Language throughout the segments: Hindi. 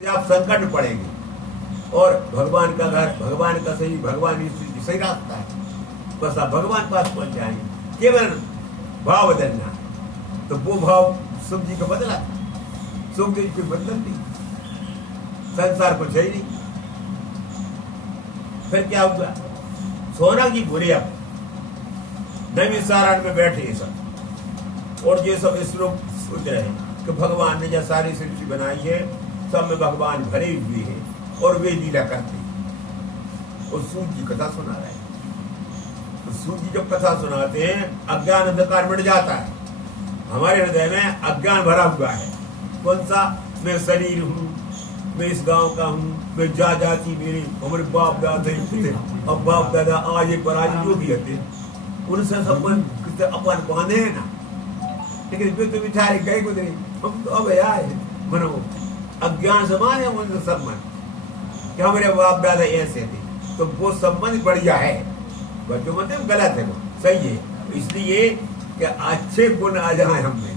आप संकट में पड़ेंगे और भगवान का घर, भगवान का सही, भगवान की सही रास्ता है, बस आप भगवान पास पहुंच जाएंगे। केवल भाव बदलना है। तो वो भाव सुख जी का बदला, सुख जी कोई बदल नहीं, संसार कुछ है ही नहीं। फिर क्या हुआ? सोना जी बोले अब नैमिषारण्य में बैठे सब, और ये सब श्लोक सोच रहे हैं कि भगवान ने जो सारी सृष्टि बनाई है सब में भगवान भरे हुए हैं और वे लीला करते हैं। और सूर्य जी कथा सुना रहे हैं। तो सूर्य जी जब कथा सुनाते हैं अज्ञान अंधकार मिट जाता है। हमारे हृदय में अज्ञान भरा हुआ है। कौन सा? मैं शरीर हूँ, मैं इस गांव का हूँ, मैं जाति मेरे हमारे बाप दादा अब बाप दादा आज एक बार जो भी हते उनसे सब अपन बांधे है ना, लेकिन वे तो बेचारे गए गुजरे, हम तो अब आए मनो अज्ञान समान है उनसे संबंध कि हमारे बाप दादा ऐसे थे। तो वो संबंध बढ़िया है, जो मतलब गलत है, वो सही है। इसलिए कि अच्छे गुण आ जाए हमें,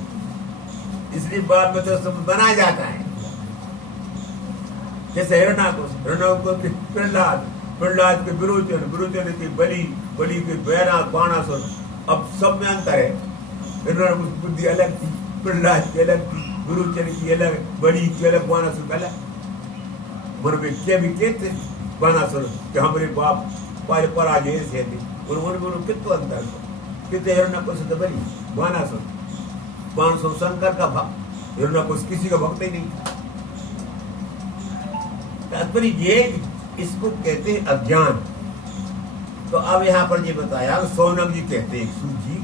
इसलिए बाप में तो सब बनाया जाता है। जैसे हिरण्यको के प्रहलाद के विरोचन के बलि के बाणासुर। अब सब में अंतर है। हिरण्यक बुद्धि अलग थी, प्रहलाद की अलग थी, विरोचन की अलग, बलि की अलग, बाणासुर का अलग। मन में क्या भी कहते बाणासुर कि हमारे बाप पराजय से थे, उन्होंने कितना अंतर कितने हिरण्यको से बलि बाणासुर शंकर का भक्त, हिरण्यको किसी का भक्त ही नहीं। तात्पर्य ये इसको कहते हैं अज्ञान। तो अब यहाँ पर ये बताया, सोनम जी कहते हैं सूर्य जी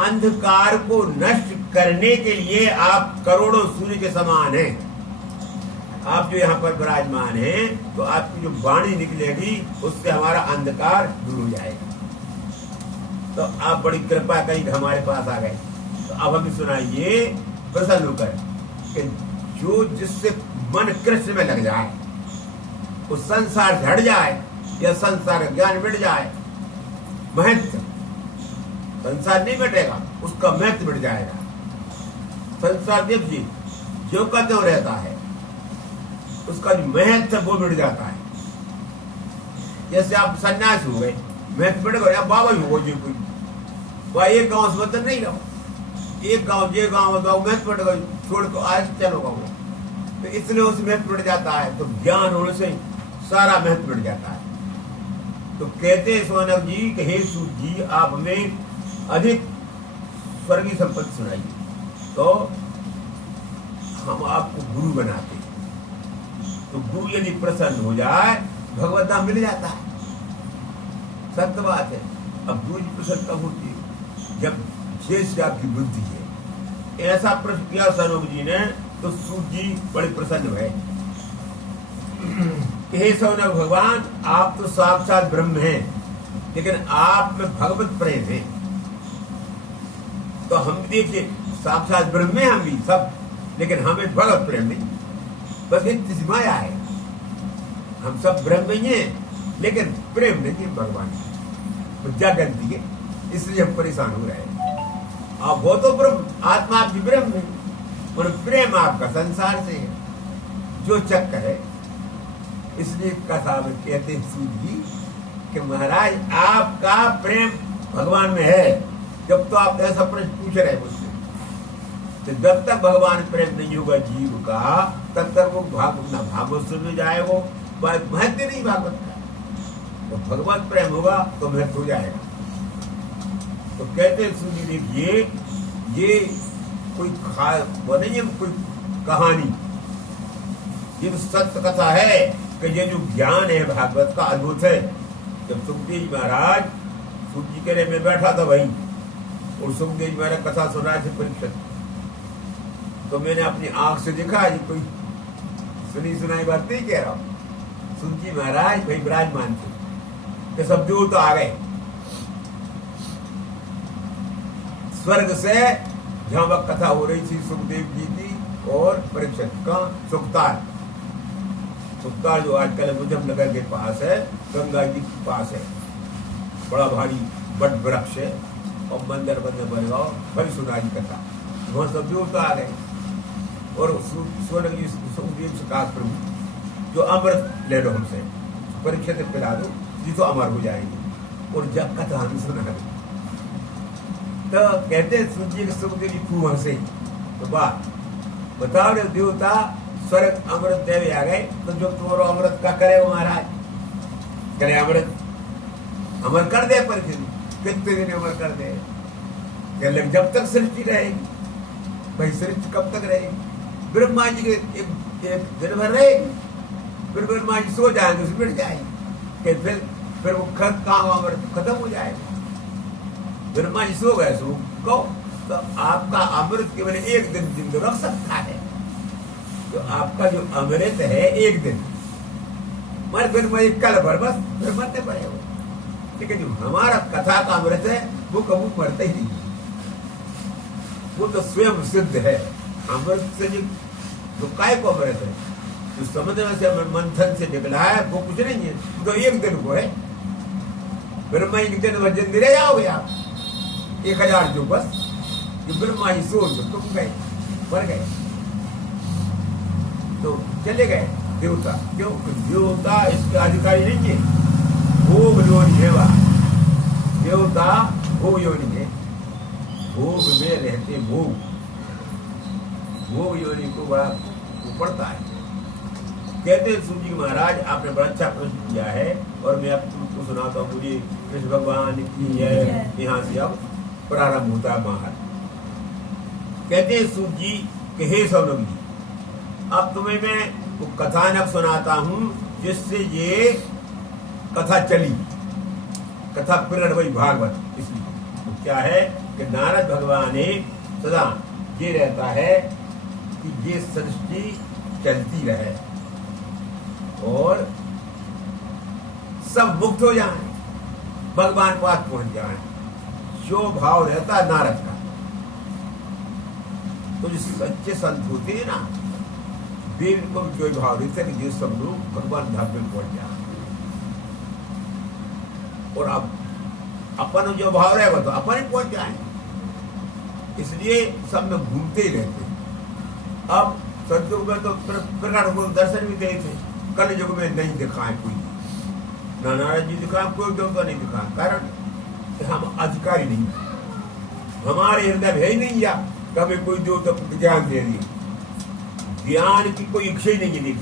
अंधकार को नष्ट करने के लिए आप करोड़ों सूर्य के समान हैं। आप जो यहाँ पर विराजमान हैं तो आपकी जो वाणी निकलेगी उससे हमारा अंधकार दूर हो जाएगा। तो आप बड़ी कृपा करी कि हमारे पास आ गए। तो अब हमें सुनाइए प्रसन्न होकर कि जो जिससे मन कृष्ण में लग जाए, उस संसार झड़ जाए या संसार ज्ञान मिट जाए, महत्व संसार नहीं मिटेगा, उसका महत्व मिट जाएगा। संसार देखिए जो का त्यों रहता है, उसका जो महत्व वो मिट जाता है। जैसे आप सन्यास हो गए, महत्व मिट गए, बाबा ही हो गए कोई, वह एक गांव से बदल नहीं रहो, एक गांव जे गांव महत्व मिट गए, छोड़ को आज चलो गाँव, तो इसलिए उस महत्व मिट जाता है। तो ज्ञान होने से सारा महत्व मिट जाता है। तो कहते हैं सोनक जी कि हे सूर्य जी आप हमें अधिक स्वर्गीय संपत्ति सुनाइए, तो हम आपको गुरु बनाते हैं। तो गुरु यदि प्रसन्न हो जाए भगवत धाम मिल जाता है, सत्य बात है। अब गुरु जी प्रसन्न कब होती है? जब जैसे आपकी बुद्धि है। ऐसा प्रश्न किया सनोग जी ने, तो सूर्य जी बड़े प्रसन्न हुए। हे सौनक भगवान आप तो साक्षात ब्रह्म हैं, लेकिन आप में भगवत प्रेम है। तो हम देखिए साक्षात ब्रह्म में हम भी सब, लेकिन हमें भगवत प्रेम नहीं, बस एक माया है। हम सब ब्रह्म ही हैं लेकिन प्रेम नहीं है भगवान, क्या गलती है, इसलिए हम परेशान हो रहे हैं। आप वो तो ब्रह्म, आत्मा आपकी ब्रह्म है और प्रेम आपका संसार से है, जो चक्कर है। इसलिए कथा में कहते हैं सूर्य जी कि महाराज आपका प्रेम भगवान में है। जब तो आप ऐसा प्रश्न पूछ रहे हैं मुझसे, तो जब तक भगवान प्रेम नहीं होगा जीव का, तब तक वो भागवत में जाए, वो महत्व नहीं भागवत का। तो भगवत प्रेम होगा तो महत्व हो जाएगा। तो कहते हैं सूर्य देखिए ये कोई वो नहीं है कोई कहानी, ये तो सत्य कथा है कि ये जो ज्ञान है भागवत का अद्भुत है। जब सुखदेव जी महाराज सूर्य जी के लिए मैं बैठा था वहीं, और सुखदेव जी महाराज कथा सुन रहे थे परीक्षित, तो मैंने अपनी आंख से देखा, ये कोई सुनी सुनाई बात नहीं कह रहा हूं। सूर्य जी महाराज भाई विराजमान थे कि सब दूर तो आ गए स्वर्ग से, जहां वह कथा हो रही थी सुखदेव जी की और परीक्षित का। सुखतार जो आजकल मुजफ्फरनगर के पास है, गंगा जी के पास है, बड़ा भारी बट वृक्ष है और मंदिर बने बनेगा, बड़ी सुनाई कथा, वहां सब दूर तो आ गए। और सोनक जी सुखदेव से कहा प्रभु जो अमृत ले लो हमसे, परीक्षा से पिला दो जी तो अमर हो जाएंगे। और जब कथा हम सुना तो कहते सूर्य के सुखदेव जी खूब हंसे। तो बात बताओ रे देवता स्वर्ग अमृत देवे आ गए, तो जो तुम्हारा अमृत का करे वो महाराज करे अमृत अमर कर दे। पर कितने दिन अमर कर दे? क्या लग जब तक सृष्टि रहेगी भाई, सृष्टि कब तक रहेगी? ब्रह्मा जी के एक दिन भर रहेगी, फिर ब्रह्मा जी सो जाएंगे, उसमें मिट जाएगी, फिर वो काम अमृत खत्म हो जाएगा। ब्रह्मा जी सो गए सो को तो आपका अमृत केवल एक दिन जिंदा रख सकता है। तो आपका जो अमृत है एक दिन मर फिर कल भर बस फिर मरते पड़े हो। लेकिन जो हमारा कथा का अमृत है वो कभी मरते ही नहीं, वो तो स्वयं सिद्ध है। अमृत से जो काय को अमृत है जो समुद्र में से मंथन से निकला है वो कुछ नहीं है, तो एक दिन को है। ब्रह्मा एक दिन भर जिंदे रह जाओगे आप 1000 जो बस जो ब्रह्मा जी सोच दो तुम गए मर गए तो चले गए देवता। क्यों? देवता इसके अधिकारी नहीं है, भोग योनि है वह देवता, भोग योनि है, भोग में रहते भोग योनि को बड़ा पड़ता है। कहते हैं सूर्य महाराज आपने बड़ा अच्छा प्रश्न किया है और मैं अब तुमको सुनाता हूँ। मुझे कृष्ण भगवान की है। यहाँ से अब प्रारंभ होता है महाराज। कहते हैं सूर्य जी कि हे सौनक जी, अब तुम्हें मैं वो कथानक सुनाता हूँ जिससे ये कथा चली, कथा प्रण वही भागवत। इसलिए तो क्या है कि नारद भगवान ने सदा ये रहता है कि ये सृष्टि चलती रहे और सब मुक्त हो जाएं, भगवान पास पहुंच जाएं। जो भाव रहता है नारद का, तो जो सच्चे संत होते हैं ना वे को जो भाव रहता है कि जो सब लोग भगवान धाम में पहुंच जाए। और अब अपन जो भाव रहेगा तो अपन ही पहुंच जाए, इसलिए सब में घूमते ही रहते हैं। अब सतयुग में तो प्रकट को दर्शन भी देते थे, कल युग में नहीं दिखाए कोई, ना नारायण जी दिखाए, कोई देवता नहीं दिखाए। कारण हम अधिकारी नहीं, हमारे हृदय में है ही नहीं या कभी कोई देवता ज्ञान दे दिए, ज्ञान की कोई इच्छा ही नहीं है।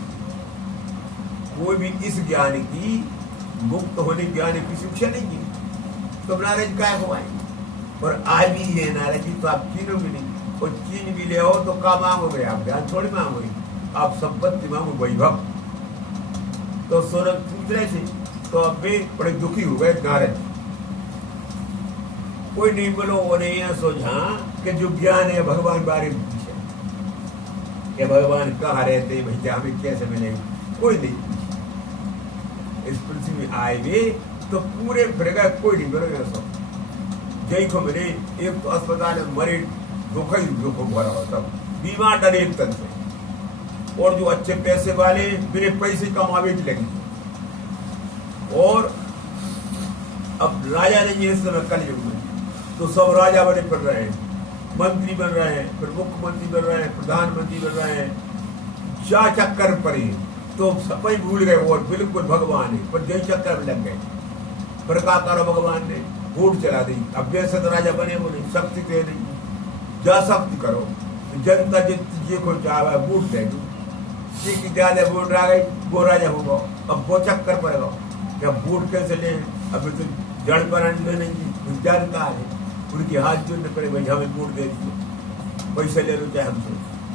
कोई भी इस ज्ञान की मुक्त होने ज्ञान की शिक्षा नहीं है, तो नारायण क्या हुआ? और आज भी है नारायण जी, तो आप चीनोगे नहीं, और चीन भी ले आओ तो क्या मांगोगे आप? ज्ञान थोड़ी मांगोगे आप, संपत्ति मांगो, वैभव। तो सोनक पूछ रहे थे तो अब भी बड़े दुखी हो गए नारद। कोई नहीं बोलो, वो नहीं है सोचा कि जो ज्ञान है भगवान बारे में पूछे कि भगवान कहाँ रहते, भैया हमें कैसे मिले, कोई नहीं। इस पृथ्वी में आए वे तो पूरे फिर गए, कोई नहीं बोलो सब जय को मिले। एक तो अस्पताल में मरे दुख ही दुख भरा हो, सब बीमार डरे एक तन से, और जो अच्छे पैसे वाले बिना पैसे कमावे की लगी। और अब राजा नहीं है इस समय कलयुग में, तो सब राजा बने बन रहे हैं, मंत्री बन रहे हैं, फिर मुख्यमंत्री बन रहे हैं, प्रधानमंत्री बन रहे हैं, चार चक्कर पड़े तो सब ही भूल गए और बिल्कुल भगवान है पर जय चक्कर में लग गए। पर क्या करो, भगवान ने वोट चला दी। अब वैसे तो राजा बने वो नहीं, शक्ति तो नहीं, जा शक्ति करो, जनता जितनी को चाहे वोट दे दो, की ज्यादा वोट आ गई वो राजा होगा। अब वो चक्कर पड़ेगा, जब वोट कैसे ले, अभी तो जड़ पर नहीं जानता है, उनके हाथ जोड़ने पड़े, भाई हमें वोट दे दीजिए, पैसे ले लो चाहे हमसे,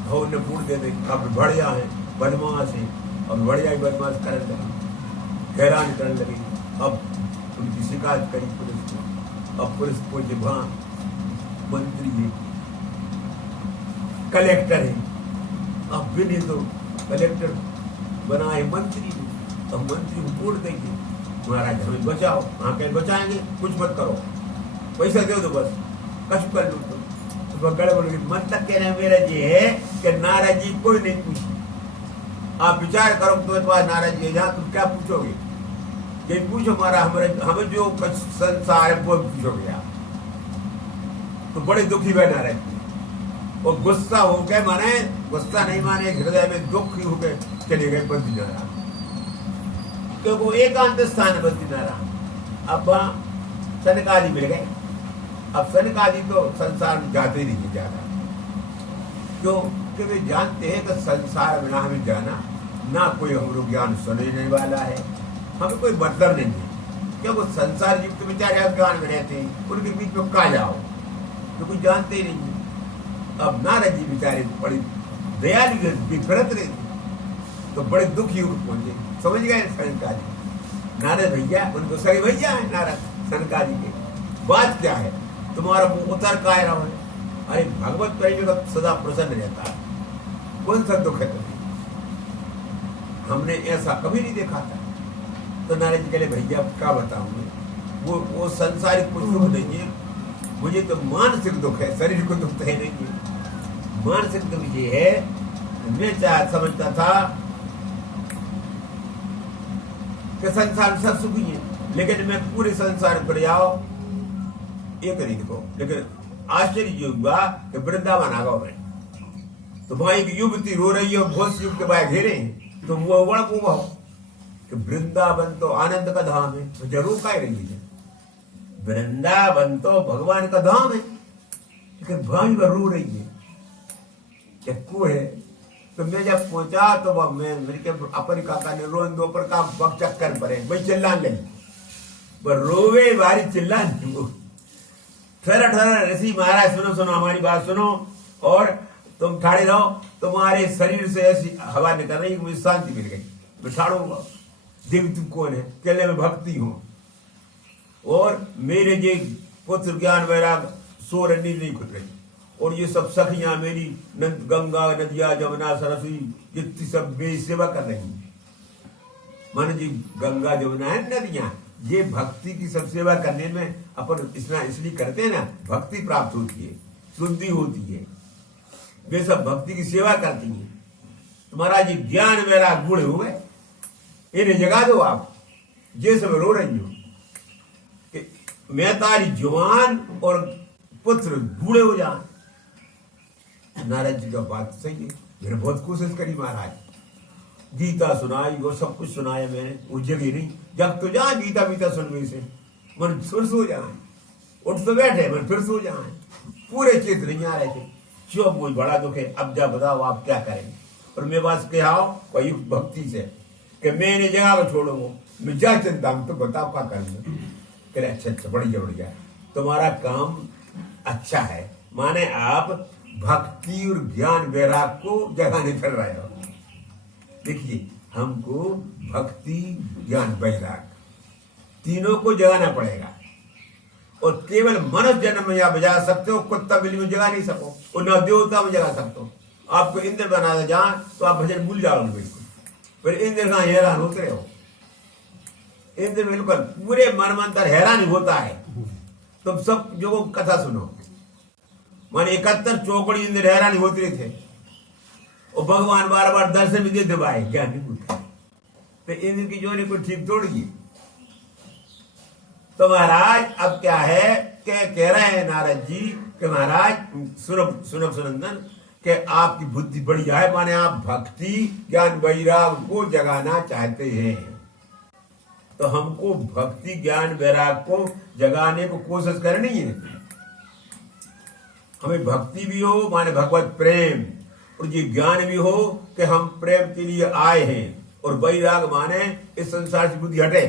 और उन्हें वोट दे दें। अब बढ़िया है बदमाश है, और बढ़िया ही बदमाश करने लगी, हैरान करने लगी। अब उनकी शिकायत करी पुलिस को, अब पुलिस पहुंचे वहां, मंत्री है, कलेक्टर है, अब भी नहीं तो कलेक्टर बना है मंत्री, अब मंत्री को वोट देंगे, महाराज हमें बचाओ। हाँ कहीं बचाएंगे, कुछ मत करो, पैसा दे दो बस, कष्ट कर लो। तो गड़े बोलोगे, मतलब कहना मेरा ये है कि नाराज जी कोई नहीं पूछे, आप विचार करो तुम्हारे पास नाराज जी है, जहाँ तुम क्या पूछोगे? ये पूछो हमारा, हमें जो संसार है वो पूछोगे आप। तो बड़े दुखी हुए नाराज जी, और गुस्सा हो गए माने गुस्सा नहीं माने हृदय में दुख ही हो गए चले गए बद्रीनारायण, क्योंकि वो एकांत स्थान बद्रीनारायण। अब वहां सनकादि मिल गए। अब सनकादि तो संसार में जाते नहीं ज्यादा, क्यों? क्योंकि वे जानते हैं कि संसार में ना हमें जाना, ना कोई हम लोग ज्ञान सुनने वाला है, हमें कोई मतलब नहीं है। क्योंकि संसार युक्त बेचारे अज्ञान में रहते हैं, उनके बीच में कहा जाओ तो कोई जानते ही नहीं। अब नारद जी बेचारे बड़ी दयालु विफरत रहे थे, तो बड़े दुखी होकर पहुंचे। समझ गए सनकादि नारद भैया, उनको सही भैया है नारद सनकादि के। बात क्या है, तुम्हारा मुंह उतर का रहा है? अरे भगवत प्रेमी का सदा प्रसन्न रहता है, कौन सा दुख है तुम्हें? हमने ऐसा कभी नहीं देखा था। तो नारद जी कहले भैया क्या बताऊं, वो संसारिक कुछ दुख नहीं है, मुझे तो मानसिक दुख है, शरीर को दुख तो है नहीं है। मानसिक दुख ये है, मैं समझता था कि संसार सब सुखी है, लेकिन मैं पूरे संसार पर जाओ एक नहीं देखो। लेकिन आश्चर्य ये हुआ कि वृंदावन आ गया मैं, तो वहां एक युवती रो रही है, बहुत सी युवती बाहर घेरे, तो वो वड़ को कि वृंदावन तो आनंद का धाम है, तो जरूर का रही है। वृंदावन तो भगवान का धाम है, लेकिन भाई वह रो रही है, क्यों है? तो मैं जब पहुंचा तो वह मैं मेरे अपन काका ने रोन दो पर का वक्त चक्कर पड़े, भाई चिल्लाने लगी, वह रोवे बारी चिल्लाने वो ठहरा ठहरा ऋषि महाराज सुनो सुनो हमारी बात सुनो, और तुम ठाड़े रहो, तुम्हारे शरीर से ऐसी हवा निकल रही, मुझे शांति मिल गई। मैं ठाड़ूंगा, देव तुम कौन है? कहले मैं भक्ति हूं, और मेरे जे पुत्र ज्ञान वैराग सो नींद नहीं खुल रही, और ये सब सखियां मेरी गंगा नदिया जमुना सरस्वती जितनी सब मेरी सेवा कर रही हैं। मान जी गंगा जमुना है नदियां, ये भक्ति की सब सेवा करने में अपन इसलिए करते हैं ना, भक्ति प्राप्त होती है, शुद्धि होती है, वे सब भक्ति की सेवा करती हैं। तुम्हारा जी ज्ञान वैराग बूढ़े हुए, इन्हें जगा दो आप, ये सब रो रही हो कि मैं तारी जवान और पुत्र बूढ़े हो जाए। नारद जी का बात सही है, मैंने बहुत कोशिश करी महाराज, गीता सुनाई, वो सब कुछ सुनाया मैंने, वो जगह नहीं, जब तो जाए गीता बीता सुनने से मन फिर सो जाए, उठ तो बैठे मन फिर सो जाए, पूरे चित्र नहीं आ रहे थे। क्यों? वो बड़ा दुख है। अब जा बताओ आप क्या करेंगे? और मैं बस कहा कोई भक्ति से कि मैंने जगह को छोड़ो, मैं जा चिंता हूं, तो बताओ क्या करेंगे? कह अच्छा अच्छा बढ़िया, तुम्हारा काम अच्छा है, माने आप भक्ति और ज्ञान वैराग को जगाने चल रहे हो। देखिए हमको भक्ति ज्ञान वैराग तीनों को जगाना पड़ेगा, और केवल मनुष्य जन्म में या बजा सकते हो, कुत्ता बिल्ली में जगा नहीं सको, और न देवता में जगा सकते हो। आपको इंद्र बना दे जहां, तो आप भजन भूल जाओगे बिल्कुल, फिर इंद्र का हैरान होते रहो। इंद्र बिल्कुल पूरे मन मंत्र हैरान होता है। तुम सब जो कथा सुनो, मान 71 चौकड़ी इंद्र हैरान होते रहे थे, और भगवान बार बार दर्शन भी देते भाई ज्ञान नहीं पूछा, तो इंद्र की जोड़ी को ठीक तोड़िए। तो महाराज अब क्या है कह रहे हैं नारद जी कि महाराज सुनो सुनंदन, कि आपकी बुद्धि बढ़िया है, माने आप भक्ति ज्ञान वैराग को जगाना चाहते हैं, तो हमको भक्ति ज्ञान वैराग को जगाने को कोशिश करनी है। हमें भक्ति भी हो माने भगवत प्रेम, और ये ज्ञान भी हो कि हम प्रेम के लिए आए हैं, और वैराग माने इस संसार से बुद्धि हटे।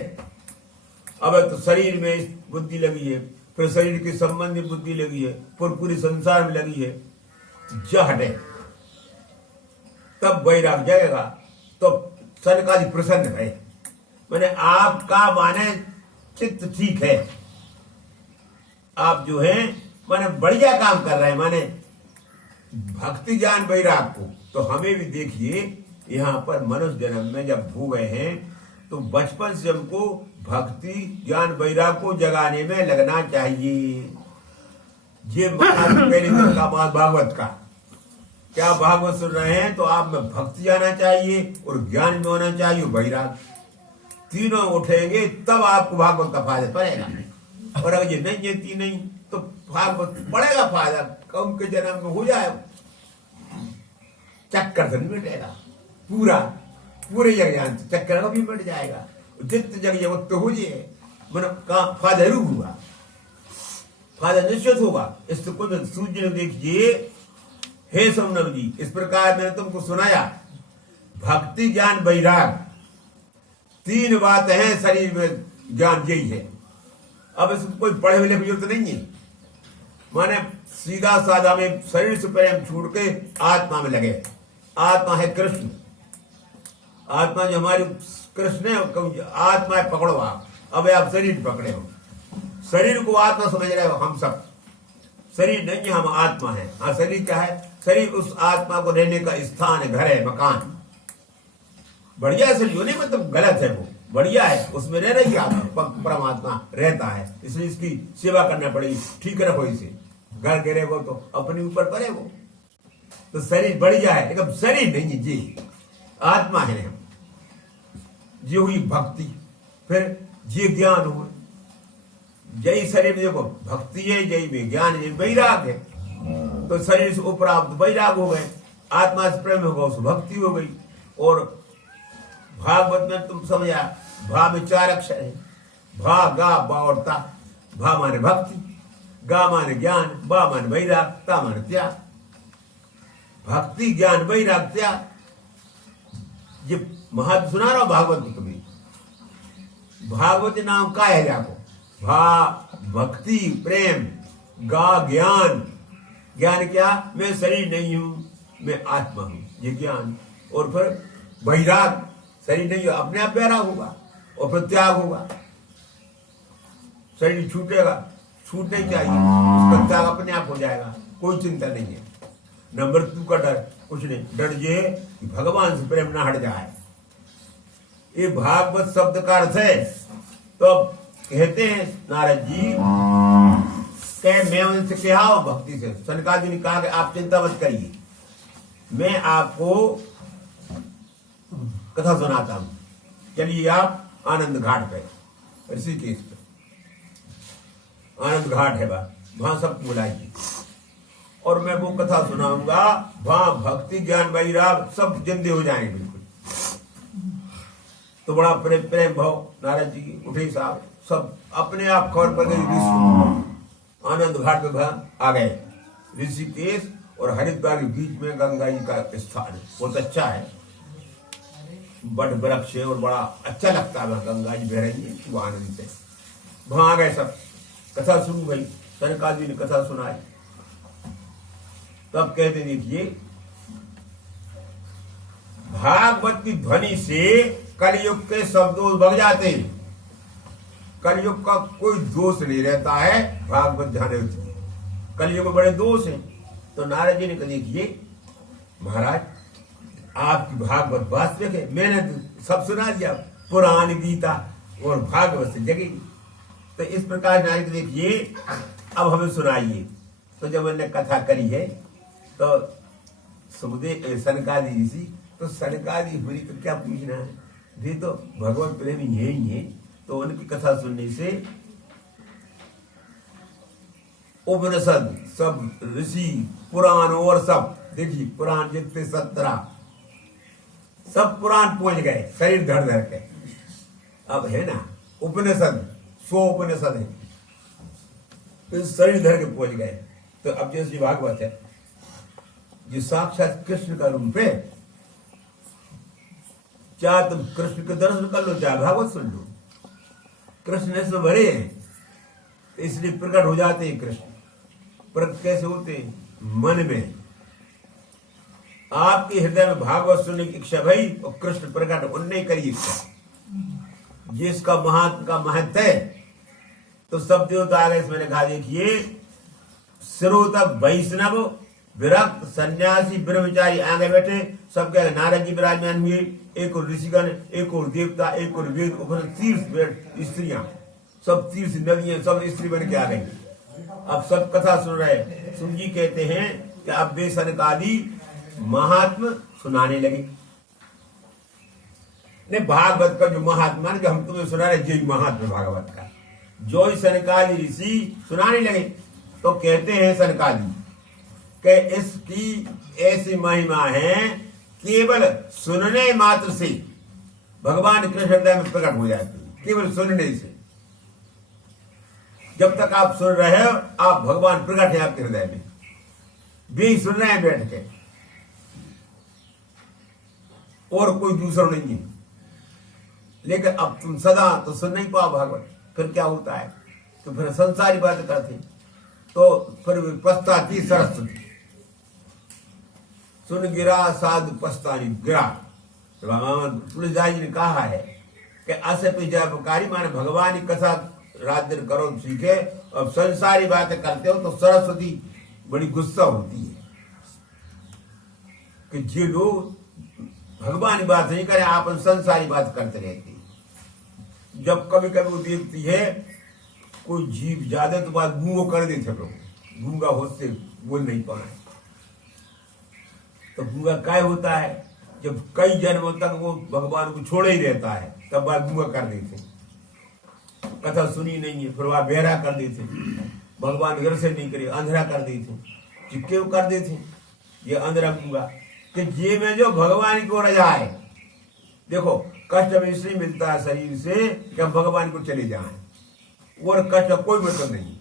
अब तो शरीर में बुद्धि लगी है, फिर शरीर के संबंधी बुद्धि लगी है, फिर पूरे संसार में लगी है, तो हटे तब वैराग जाएगा। तो सनकादि प्रसन्न है, मैंने आपका माने चित्त ठीक है, आप जो है माने बढ़िया काम कर रहे हैं, माने भक्ति ज्ञान वैराग को। तो हमें भी देखिए यहाँ पर मनुष्य जन्म में जब भू गए हैं, तो बचपन से हमको भक्ति ज्ञान वैराग को जगाने में लगना चाहिए। ये पहले दिन का बात भागवत का, क्या भागवत सुन रहे हैं तो आप में भक्ति आना चाहिए, और ज्ञान में होना चाहिए, वैराग तीनों उठेंगे तब आपको भागवत का फायदा पड़ेगा। और अगर ये नहीं, ये तीन नहीं, तो भागवत पड़ेगा फायदा, कम के जन्म में हो जाए चक्कर से नहीं मिटेगा, पूरे जग जान चक्कर का भी मिट जाएगा। जित जग जगत तो हो जाए मन का फायदा जरूर हुआ, फायदा निश्चित होगा। इससे कुछ सूर्य ने देखिए, हे सोमनव जी, इस प्रकार मैंने तुमको सुनाया भक्ति ज्ञान वैराग 3 बात है शरीर में, ज्ञान यही है। अब इसको कोई पढ़े हुए लिखे जरूरत नहीं है, माने सीधा साधा में शरीर से प्रेम छूट के आत्मा में लगे। आत्मा है कृष्ण, आत्मा जो हमारी कृष्ण है, आत्मा है पकड़ो आप। अब आप शरीर पकड़े हो, शरीर को आत्मा समझ रहे हो। हम सब शरीर नहीं है, हम आत्मा है। हाँ, शरीर क्या है? शरीर उस आत्मा को रहने का स्थान है, घर है, मकान। बढ़िया है शरीर, नहीं मतलब गलत है, वो बढ़िया है, उसमें रह रही आत्मा, परमात्मा रहता है, इसलिए इसकी सेवा करना पड़ेगी। ठीक रखो इसे, घर गिरे वो तो अपने ऊपर करे वो, तो शरीर बढ़िया है, लेकिन शरीर नहीं है जी, आत्मा है हम। ये हुई भक्ति, फिर ये ज्ञान हुआ। यही शरीर में देखो भक्ति है, यही में ज्ञान है, वैराग है। तो शरीर से उपराप्त वैराग हो गए, आत्मा से प्रेम होगा, उस भक्ति हो गई। और भागवत में तुम समझा, भा में 4 अक्षर है, भा गा बा और ता। भा माने भक्ति, गा माने ज्ञान, बा माने वैराग, ता माने त्याग। भक्ति ज्ञान वैराग त्याग, ये महत्व सुना रहा हूं भागवत में तुम्हें। भागवत नाम का है जाको, भा भक्ति प्रेम, गा ज्ञान। ज्ञान क्या? मैं शरीर नहीं हूं, मैं आत्मा हूं, ये ज्ञान। और फिर वैराग, शरीर नहीं हो, अपने आप वैराग होगा। और फिर त्याग होगा, शरीर छूटेगा, छूटने चाहिए, उसका त्याग अपने आप हो जाएगा, कोई चिंता नहीं है। नंबर 2 का डर कुछ नहीं, डर ये कि भगवान से प्रेम ना हट जाए। ये भागवत शब्द का अर्थ है। तो अब कहते हैं नारद जी के मैं उनसे कहा भक्ति से, सनकादि ने कहा कि आप चिंता मत करिए, मैं आपको कथा सुनाता हूं। चलिए आप आनंद घाट पे, ऋषिकेश पे आनंद घाट है, वहां सबको बुलाइए और मैं वो कथा सुनाऊंगा। वहां भक्ति ज्ञान वैराग सब जिंदे हो जाएंगे बिल्कुल। तो बड़ा प्रेम भाव नारद जी की उठे साहब, सब अपने आप खबर पर गई। आनंद घाट पे आ गए। ऋषिकेश और हरिद्वार के बीच में गंगा जी का स्थान है, बहुत अच्छा है, बड़ वृक्ष है और बड़ा अच्छा लगता है। गंगा जी बह रही है, वो आनंद से वहां आ गए सब। कथा शुरू हुई, सनकादि जी ने कथा सुनाई। तब कहते देखिए, भागवत की ध्वनि से कलयुग के सब दोष भग जाते हैं। कलयुग का कोई दोष नहीं रहता है, भागवत ध्यान होती है। कलयुग में बड़े दोष हैं। तो नारद जी ने कहा देखिए महाराज, आपकी भागवत वास्तविक है, मैंने तो सब सुना दिया, पुराण गीता और भागवत से जगेगी। तो इस प्रकार नारद देखिए अब हमें सुनाइए। तो जब मैंने कथा करी है तो सुखदेव सनकादि ऋषि, तो सनकादि मुनि तो क्या पूछना है, वे तो भगवत प्रेमी है ही है। तो उनकी कथा सुनने से उपनिषद सब ऋषि पुराण और सब देखिए, पुराण जितने 17 सब पुराण पहुंच गए, शरीर धड़ धड़ के। अब है ना उपनिषद, 100 उपनिषद है, तो शरीर धड़ के पहुंच गए। तो अब जैसे भागवत है, जो साक्षात कृष्ण का रूप है, चाहे तुम कृष्ण के दर्शन कर लो, चाहे भागवत सुन लो, कृष्ण से भरे हैं, तो इसलिए प्रकट हो जाते हैं कृष्ण। प्रकट कैसे होते हैं? मन में। आपके हृदय में भागवत सुनने की इच्छा भई और कृष्ण प्रकट उनने करी इच्छा। जिसका महात्मा का महत्व है, तो सब देवता आ गए। मैंने कहा देखिए, सिरोतक वैष्णव विरक्त सन्यासी ब्रह्मचारी आगे बैठे, सब कह नारद जी विराजमान हुए। एक और ऋषिगण, एक और देवता, एक और वेद, उपनिषद, तीर्थ स्त्रियां, सब तीर्थ नदियां, सब स्त्री बन के आ गई। अब सब कथा सुन रहे। सुन जी कहते हैं कि अब वे सनकादि महात्मा सुनाने लगे। ने भागवत का जो महात्मा जो हम तुम्हें सुना रहे, जो महात्मा भागवत का जो ही सनकादि ऋषि सुनाने लगे। तो कहते हैं सनकादि कि इसकी ऐसी महिमा है केवल सुनने मात्र से भगवान कृष्ण हृदय में प्रकट हो जाते हैं, केवल सुनने से। जब तक आप सुन रहे हो, आप भगवान प्रकट है आपके हृदय में, भी सुन रहे हैं बैठ के, और कोई दूसरा नहीं है। लेकिन अब तुम सदा तो सुन नहीं पाओ भागवत, फिर क्या होता है? तो फिर संसारी बातें करते, तो फिर पछताती सरस्वती। सुन गिरा साधु पछतानी गिरा। तो भगवान तुलसीदास जी ने कहा है कि असे पे जयकारी माने भगवान की कथा रात दिन करो सीखे, और संसारी बातें करते हो तो सरस्वती बड़ी गुस्सा होती है कि जे लोग भगवान की बात नहीं करे, आप संसारी बात करते रहते हैं। जब कभी कभी वो देखती है कोई जीव ज्यादा तो बात गूंगो कर देते लोग, गूंगा होते बोल नहीं पाए। तो गूंगा काय होता है? जब कई जन्मों तक वो भगवान को छोड़े ही रहता है, तब बात गूंगा कर देते, कथा सुनी नहीं है, फिर वह बहरा कर देते, भगवान घर से नहीं करे, अंधेरा कर देते, क्यों कर देते? ये अंधेरा गूंगा कि जे में जो भगवान को रजा है। देखो कष्ट में इसलिए मिलता है शरीर से कि हम भगवान को चले जाएं, और कष्ट कोई मतलब नहीं।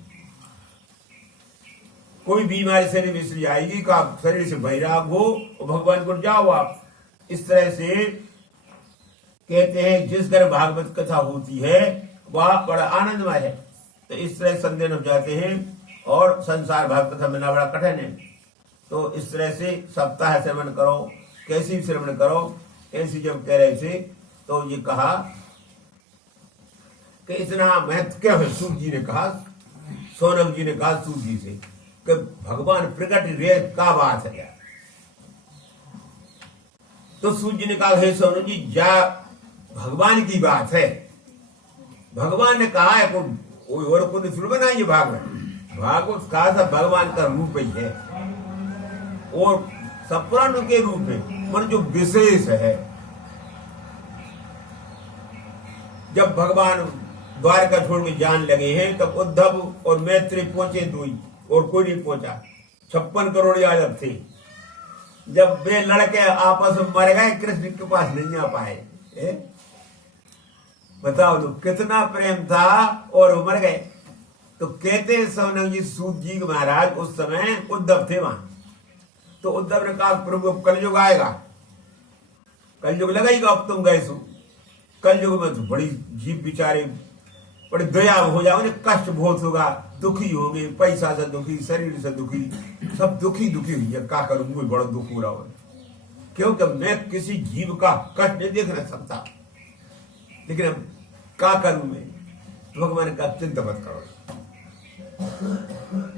कोई बीमारी शरीर में इसलिए आएगी कि आप शरीर से वैराग हो और भगवान को जाओ आप। इस तरह से कहते हैं जिस घर भागवत कथा होती है वह बड़ा आनंदमय है। तो इस तरह संदेह हो जाते हैं, और संसार भागवत कथा मिलना बड़ा कठिन है। तो इस तरह से सप्ताह श्रवण करो, कैसी भी श्रवण करो। ऐसी जब कह रहे थे तो ये कहा कि इतना महत्व क्या है। सूत जी ने कहा, सोनम जी ने कहा सूत जी से कि भगवान प्रकट रे का बात है। तो सूत जी ने कहा, हे सोनम जी, जा भगवान की बात है। भगवान ने कहा है कोई और को सुन बनाइए भागवत। भागवत का सब भगवान का रूप ही है, और सपुराण के रूप में मन जो विशेष है। जब भगवान द्वारका छोड़ के जान लगे हैं तब उद्धव और मैत्री पहुंचे दुई, और कोई नहीं पहुंचा। 56 करोड़ यादव थे। जब वे लड़के आपस में मर गए, कृष्ण के पास नहीं आ पाए। बताओ लोग कितना प्रेम था, और वो मर गए। तो कहते सोनम जी सूत जी महाराज उस समय उद्धव थे वहां। तो उद्धव ने कहा, प्रभु अब कलयुग आएगा, कलयुग लगाएगा, अब तुम गए सो कलयुग में तो बड़ी जीव बेचारे बड़े दया हो जाओगे, कष्ट बहुत होगा, दुखी होंगे, पैसा से दुखी, शरीर से दुखी, सब दुखी दुखी हुई है। क्या करूं, मुझे बड़ा दुख हो रहा है, क्योंकि मैं किसी जीव का कष्ट नहीं देख नहीं सकता। लेकिन अब क्या करूं मैं? भगवान का चिंता मत करो,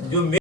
जो